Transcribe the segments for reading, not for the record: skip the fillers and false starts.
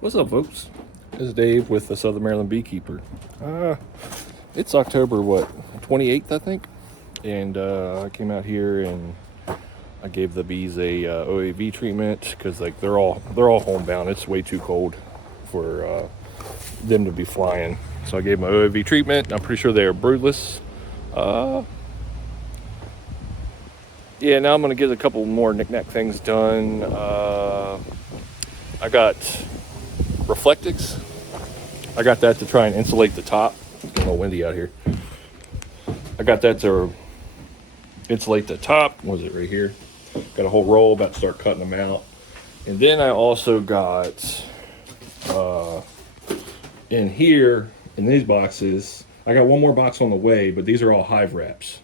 What's up, folks? This is Dave with the Southern Maryland Beekeeper. It's October 28th, I think, and I came out here and I gave the bees a OAV treatment because they're all homebound. It's way too cold for them to be flying, so I gave them an OAV treatment. I'm pretty sure they are broodless. Yeah, now I'm gonna get a couple more knick-knack things done. I got Reflectix. I got that to try and insulate the top. It's getting a little windy out here. I got that to insulate the top. What was it right here? Got a whole roll, about to start cutting them out. And then I also got in here, in these boxes, I got one more box on the way, but these are all hive wraps.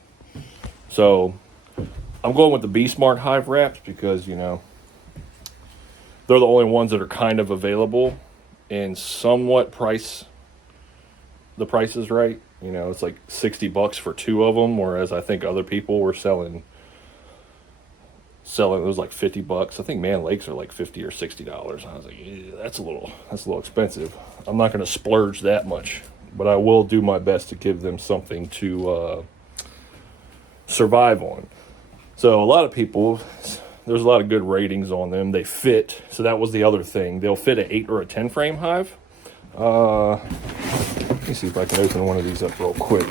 So I'm going with the Be Smart hive wraps because, you know, they're the only ones that are kind of available and somewhat the price is right. You know, it's like $60 for two of them, whereas I think other people were selling it was like $50. I think Man Lakes are like $50 or $60. I was like, that's a little expensive. I'm not going to splurge that much, but I will do my best to give them something to survive on. So a lot of people, there's a lot of good ratings on them. They fit. So that was the other thing. They'll fit an 8 or a 10 frame hive. Let me see if I can open one of these up real quick.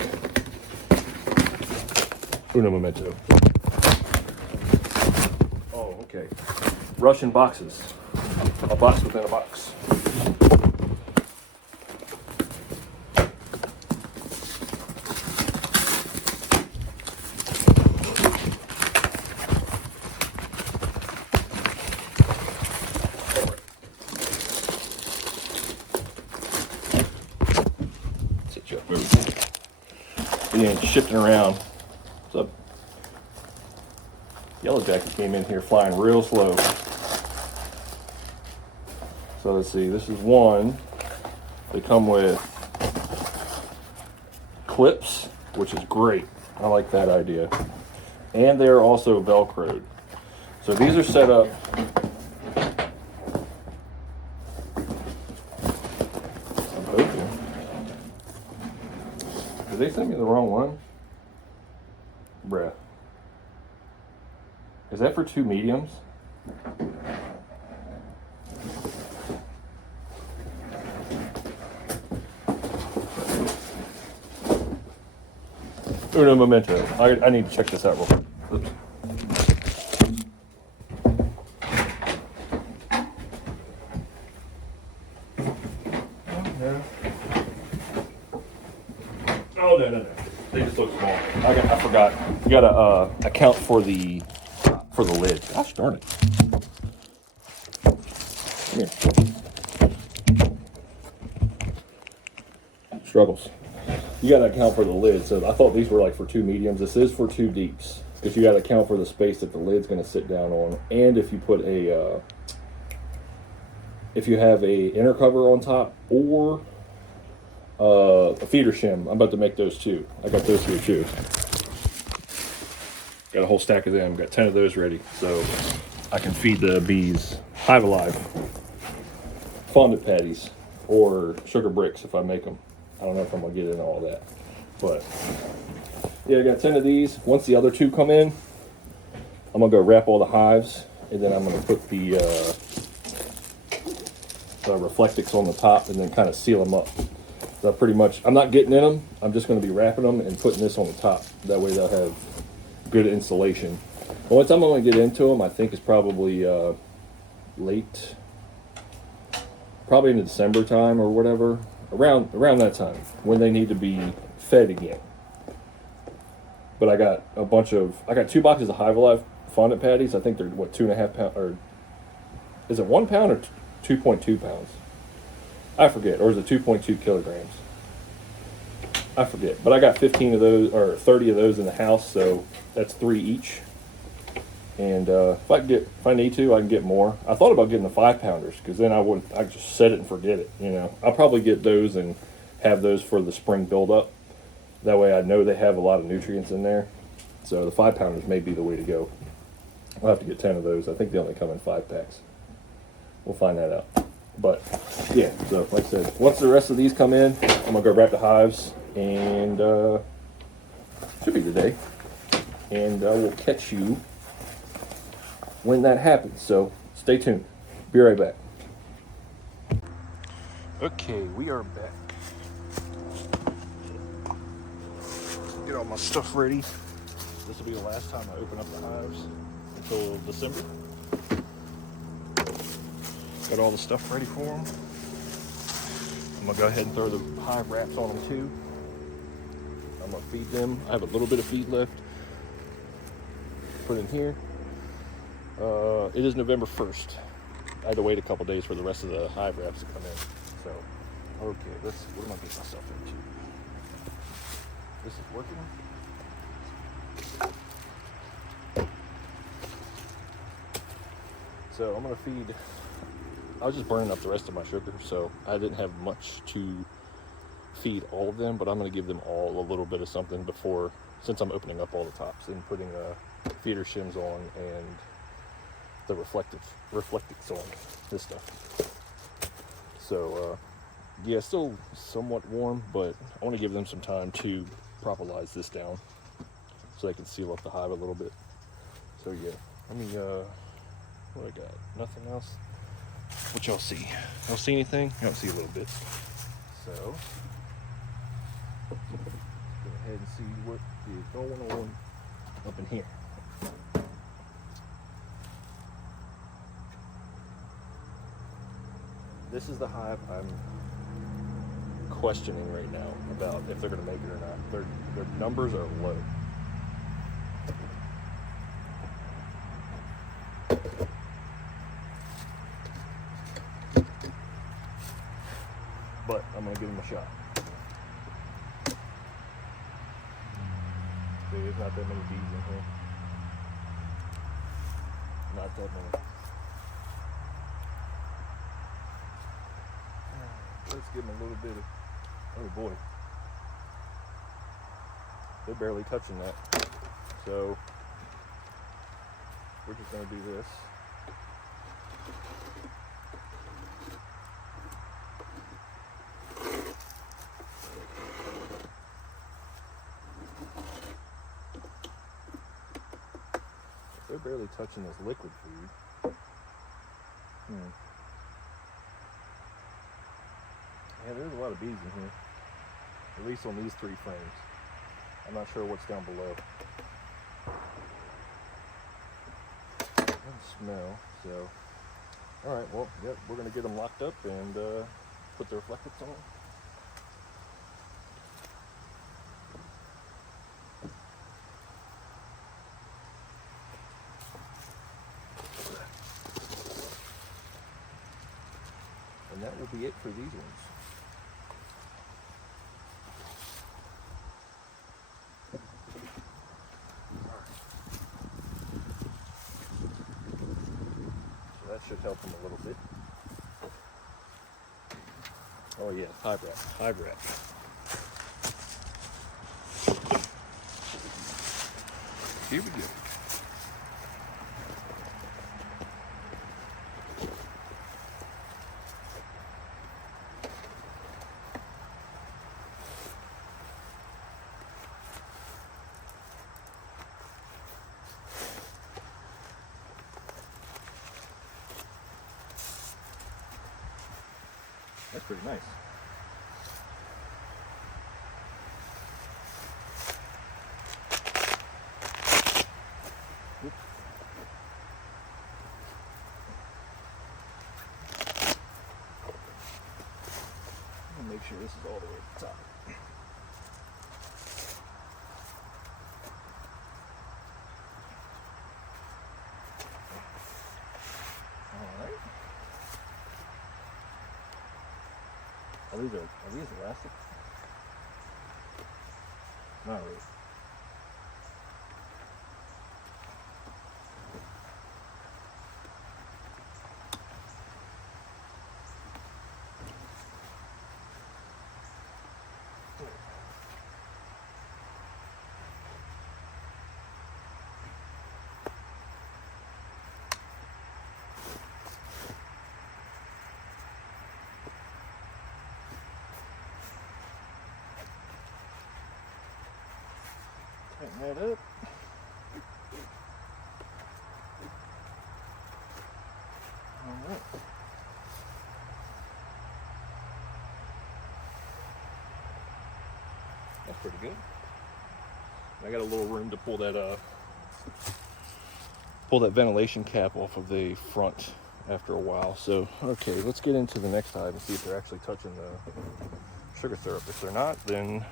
Uno momento. Oh, okay. Russian boxes. A box within a box. Being shifting around. What's up? Yellow jacket came in here flying real slow. So let's see, this is one. They come with clips, which is great. I like that idea. And they're also Velcroed. So these are set up. I'm hoping. Did they send me the wrong one? Bruh. Is that for 2 mediums? Uno momento. I need to check this out real quick. Oops. Oh, no. They just look small. I forgot. You gotta account for the lid. Gosh darn it. Come here. Struggles. You gotta account for the lid. So I thought these were like for 2 mediums. This is for 2 deeps. Because you gotta account for the space that the lid's gonna sit down on. And if you put if you have a inner cover on top or a feeder shim. I'm about to make those too. I got those here too. Got a whole stack of them. Got 10 of those ready, so I can feed the bees Hive Alive fondant patties or sugar bricks if I make them. I don't know if I'm gonna get into all that, but yeah, I got 10 of these. Once the other 2 come in, I'm gonna go wrap all the hives, and then I'm gonna put the Reflectix on the top, and then kind of seal them up. So I'm not getting in them. I'm just going to be wrapping them and putting this on the top. That way they'll have good insulation. But once I'm going to get into them, I think it's probably late, probably in the December time or whatever, around that time when they need to be fed again. But I got 2 boxes of Hive Alive fondant patties. I think they're 2.5 pounds, or is it 1 pound or 2.2 pounds? I forget, or is it 2.2 kilograms? I forget, but I got 15 of those, or 30 of those in the house, so that's 3 each. And if I need to, I can get more. I thought about getting the 5-pounders, because then I just set it and forget it. You know, I'll probably get those and have those for the spring buildup. That way, I know they have a lot of nutrients in there. So the 5-pounders may be the way to go. I'll have to get 10 of those. I think they only come in 5 packs. We'll find that out. But yeah, so like I said, once the rest of these come in, I'm gonna go wrap the hives, and should be today, and I will catch you when that happens. So stay tuned. Be right back. Okay, we are back. Get all my stuff ready. This will be the last time I open up the hives until December. Got all the stuff ready for them. I'm gonna go ahead and throw the hive wraps on them too. I'm gonna feed them. I have a little bit of feed left. Put in here. It is November 1st. I had to wait a couple days for the rest of the hive wraps to come in. So, okay, what am I getting myself into? This is working. So I'm gonna feed. I was just burning up the rest of my sugar, so I didn't have much to feed all of them, but I'm going to give them all a little bit of something before, since I'm opening up all the tops and putting feeder shims on and the reflectix on this stuff. So yeah, still somewhat warm, but I want to give them some time to propolize this down so they can seal up the hive a little bit. So yeah, let me what I got? Nothing else. What y'all see? Y'all see anything? Y'all see a little bit. So go ahead and see what is going on up in here. This is the hive I'm questioning right now about if they're going to make it or not. Their numbers are low. But I'm going to give them a shot. See, there's not that many bees in here. Not that many. Let's give them a little bit of, oh boy. They're barely touching that. So we're just going to do this. They're barely touching this liquid food. Yeah, there's a lot of bees in here. At least on these 3 frames. I'm not sure what's down below. I can smell, so. Alright, well, yep, we're going to get them locked up and put the reflectix on. And that will be it for these ones. So that should help them a little bit. Oh yeah, hive wrap. Here we go. That's pretty nice. Oops. I'm gonna make sure this is all the way at the top. All right. Are these elastic? Not really. Tighten that up. All right. That's pretty good. I got a little room to pull that ventilation cap off of the front after a while. So, okay, let's get into the next hive and see if they're actually touching the sugar syrup. If they're not, then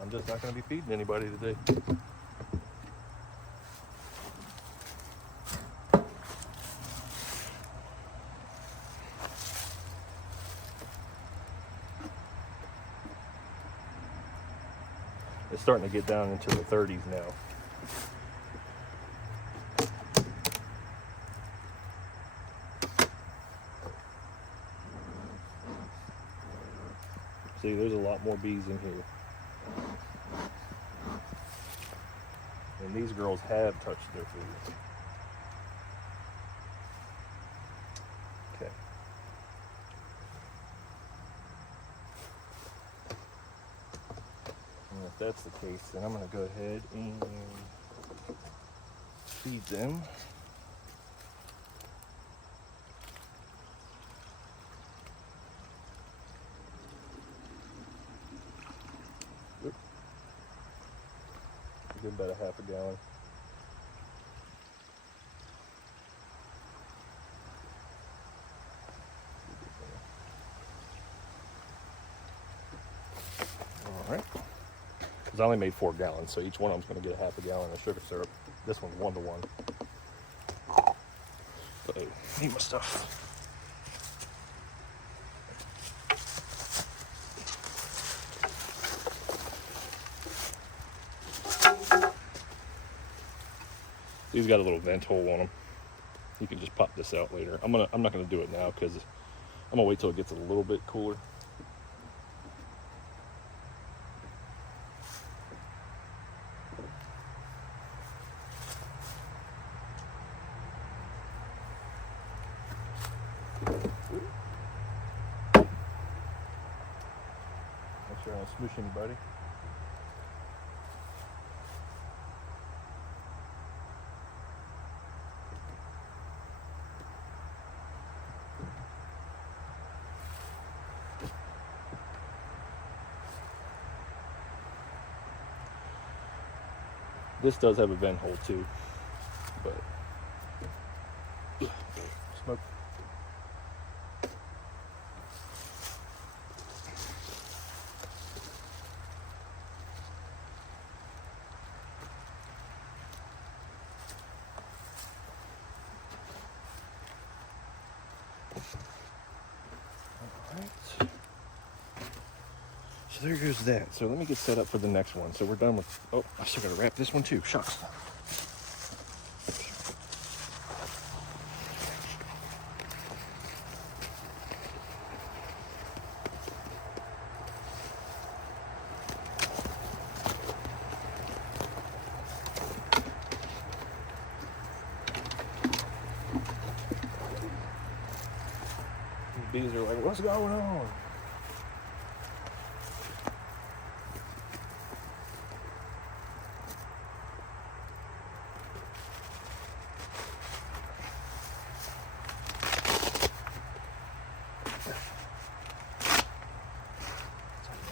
I'm just not going to be feeding anybody today. It's starting to get down into the 30s now. See, there's a lot more bees in here. And these girls have touched their food. Okay. And if that's the case, then I'm going to go ahead and feed them. Give about a half a gallon. All right. Because I only made 4 gallons, so each one of them's going to get a half a gallon of sugar syrup. This one's 1 to 1. But I need my stuff. These got a little vent hole on them. You can just pop this out later. I'm not gonna do it now because I'm gonna wait till it gets a little bit cooler. Make sure I don't smoosh anybody. This does have a vent hole too, but smoke. All right. So there goes that. So let me get set up for the next one. So we're done with, oh, I still gotta wrap this one too, shucks. These bees are like, what's going on?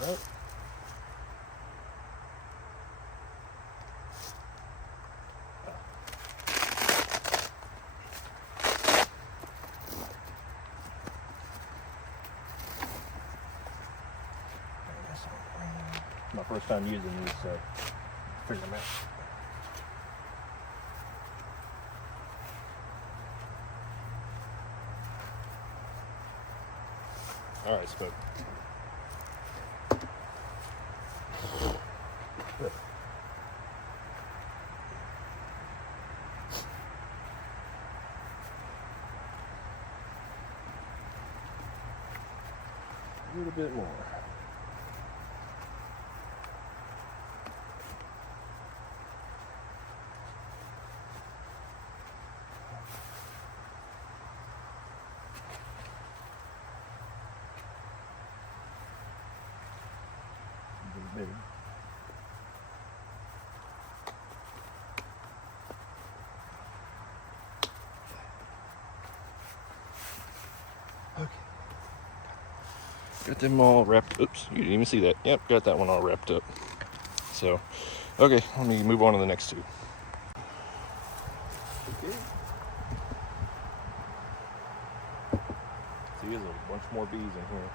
Up. My first time using these, so figure them out. All right, Spoke. Good. A little bit more. Big. Got them all wrapped. Oops, you didn't even see that. Yep, got that one all wrapped up. So, okay, let me move on to the next two. Okay. See, there's a bunch more bees in here.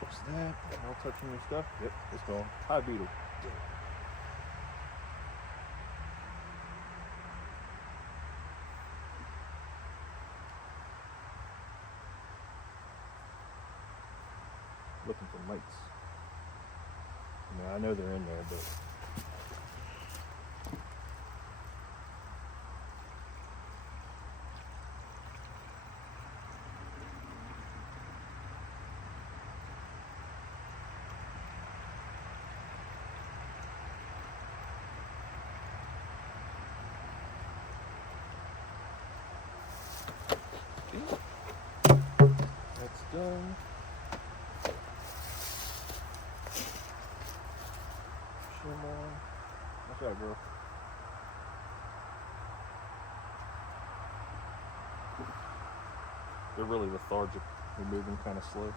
What's that? All touching your stuff? Yep, it's gone. Hi, beetle. Looking for mites. I know they're in there, but that's done. Shim on. What's that, girl? They're really lethargic. They're moving kind of slow.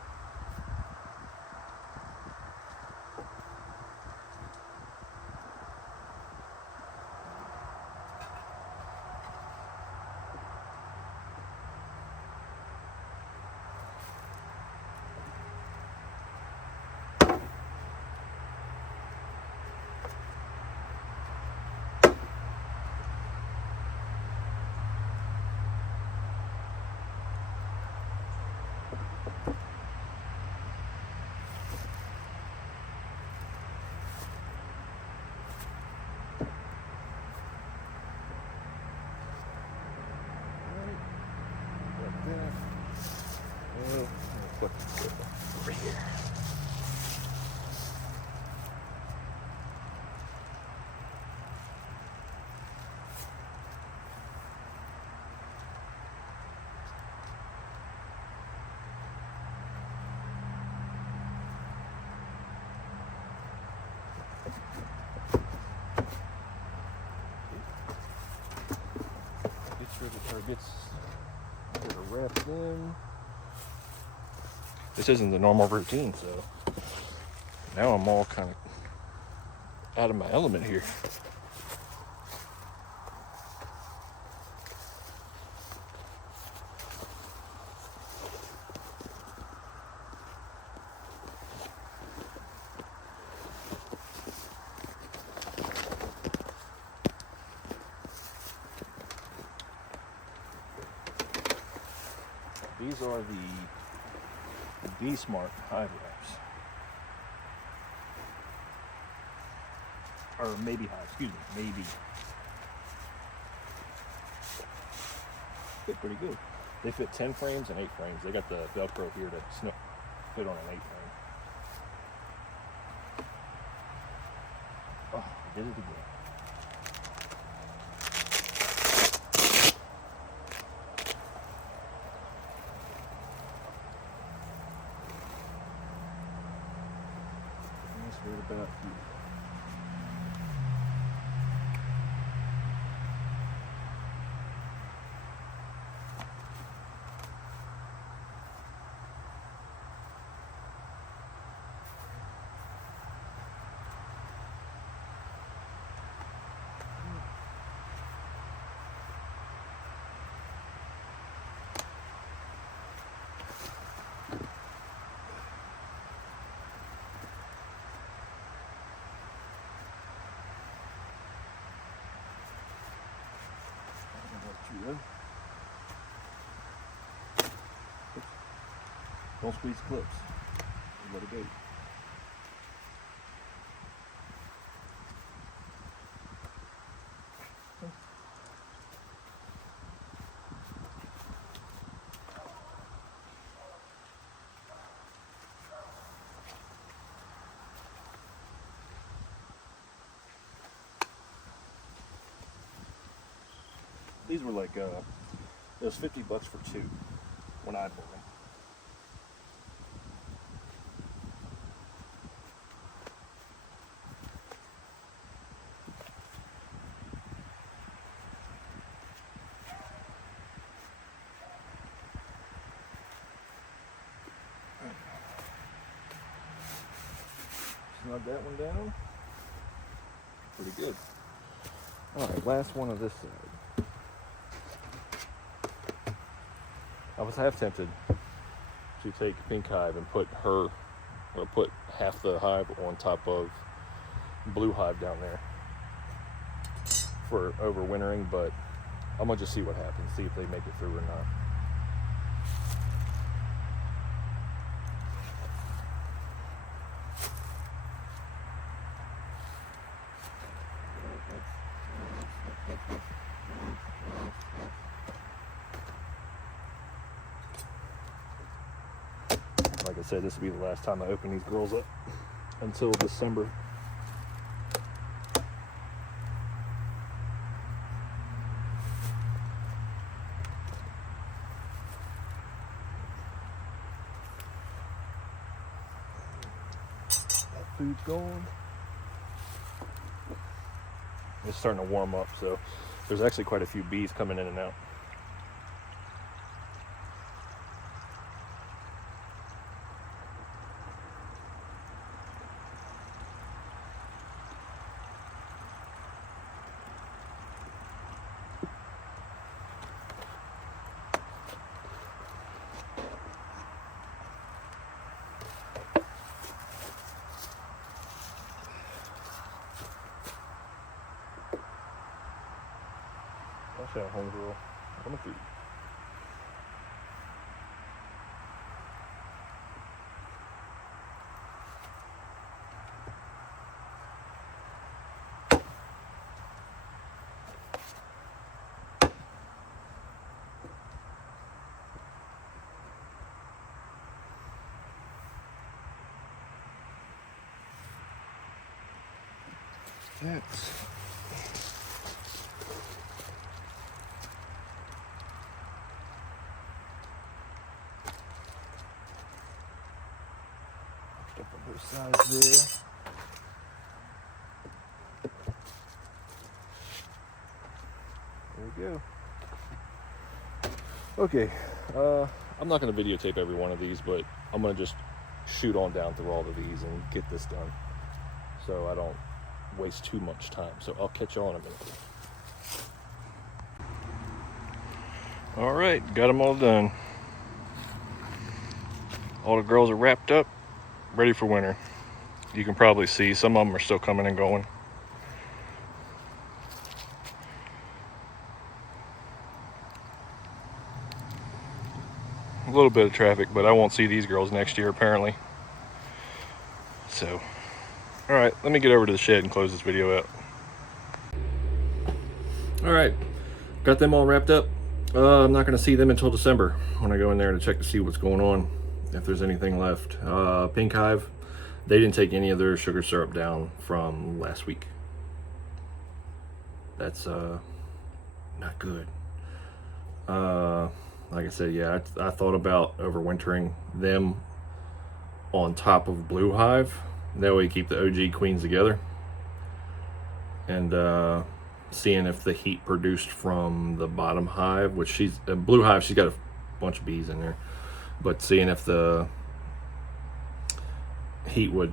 Put it over here. Gets wrapped in. This isn't the normal routine, so now I'm all kind of out of my element here. These are the Bee Smart hive wraps. Or maybe hive, excuse me, maybe. Fit pretty good. They fit 10 frames and 8 frames. They got the Velcro here to fit on an 8 frame. Oh, I did it again. Right about here. Don't squeeze clips. Let it go. These were like it was $50 for 2 when I bought them. Snug that one down. Pretty good. All right, last one of this side. I was half tempted to take Pink Hive and put half the hive on top of Blue Hive down there for overwintering, but I'm gonna just see what happens, see if they make it through or not. Like I said, this will be the last time I open these girls up until December. That food's gone. It's starting to warm up, so there's actually quite a few bees coming in and out. Watch out, homegirl. Coming through. That's up on both sides there. There we go. Okay, I'm not going to videotape every one of these, but I'm going to just shoot on down through all of these and get this done so I don't waste too much time. So I'll catch you all in a minute. All right, got them all done. All the girls are wrapped up, ready for winter. You can probably see some of them are still coming and going. A little bit of traffic, but I won't see these girls next year apparently. So, all right, let me get over to the shed and close this video out. All right, got them all wrapped up. I'm not gonna see them until December when I go in there to check to see what's going on, if there's anything left. Pink Hive, they didn't take any of their sugar syrup down from last week. That's not good. Like I said, yeah, I thought about overwintering them on top of Blue Hive. That way you keep the OG queens together. And seeing if the heat produced from the bottom hive, which she's Blue Hive, she's got a bunch of bees in there, but seeing if the heat would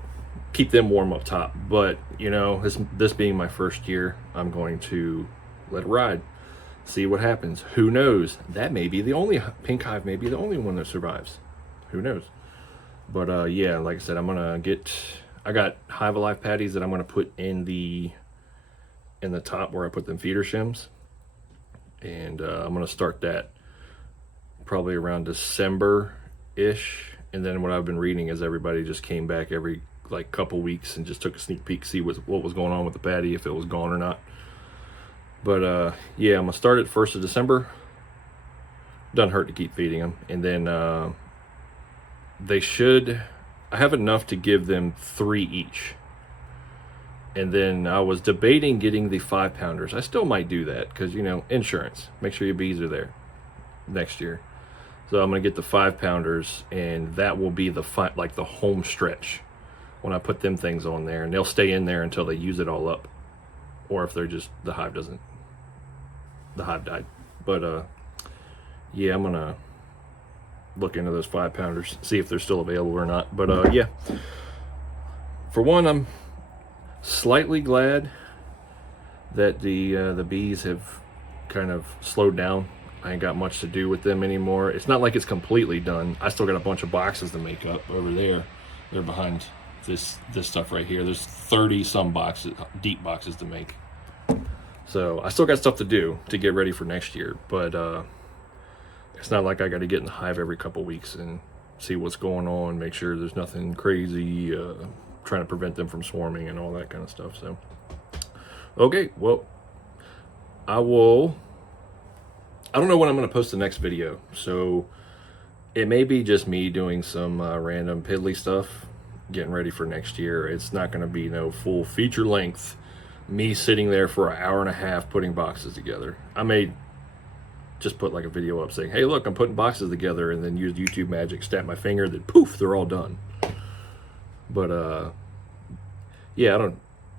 keep them warm up top. But you know, this being my first year, I'm going to let it ride, see what happens. Who knows, that may be the only Pink Hive, may be the only one that survives. Who knows? But yeah, like I said, I got Hive Alive patties that I'm going to put in the top where I put them feeder shims, and I'm going to start that probably around December-ish. And then what I've been reading is everybody just came back every like couple weeks and just took a sneak peek, see what was going on with the patty, if it was gone or not. But yeah, I'm gonna start it 1st of December. Doesn't hurt to keep feeding them, and then I have enough to give them 3 each. And then I was debating getting the 5-pounders. I still might do that because, you know, insurance. Make sure your bees are there next year. So I'm going to get the 5-pounders, and that will be the like the home stretch when I put them things on there, and they'll stay in there until they use it all up, or if they're just the hive died. But yeah, I'm gonna look into those 5-pounders, see if they're still available or not. But yeah, for one, I'm slightly glad that the bees have kind of slowed down. I ain't got much to do with them anymore. It's not like it's completely done. I still got a bunch of boxes to make up over there. They're behind this stuff right here. There's 30 some boxes, deep boxes to make. So I still got stuff to do to get ready for next year, but it's not like I got to get in the hive every couple weeks and see what's going on, make sure there's nothing crazy, trying to prevent them from swarming and all that kind of stuff. So okay, well, I don't know when I'm going to post the next video, so it may be just me doing some random piddly stuff, getting ready for next year. It's not going to be no full feature length, me sitting there for an hour and a half putting boxes together. I may just put like a video up saying, hey, look, I'm putting boxes together, and then use YouTube magic, snap my finger, then poof, they're all done. But yeah,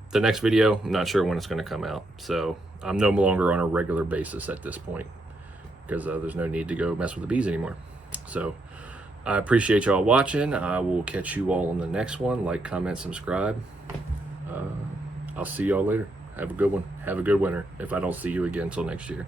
the next video, I'm not sure when it's going to come out, so I'm no longer on a regular basis at this point, because there's no need to go mess with the bees anymore. So I appreciate y'all watching. I will catch you all on the next one. Like, comment, subscribe. I'll see y'all later. Have a good one. Have a good winter if I don't see you again until next year.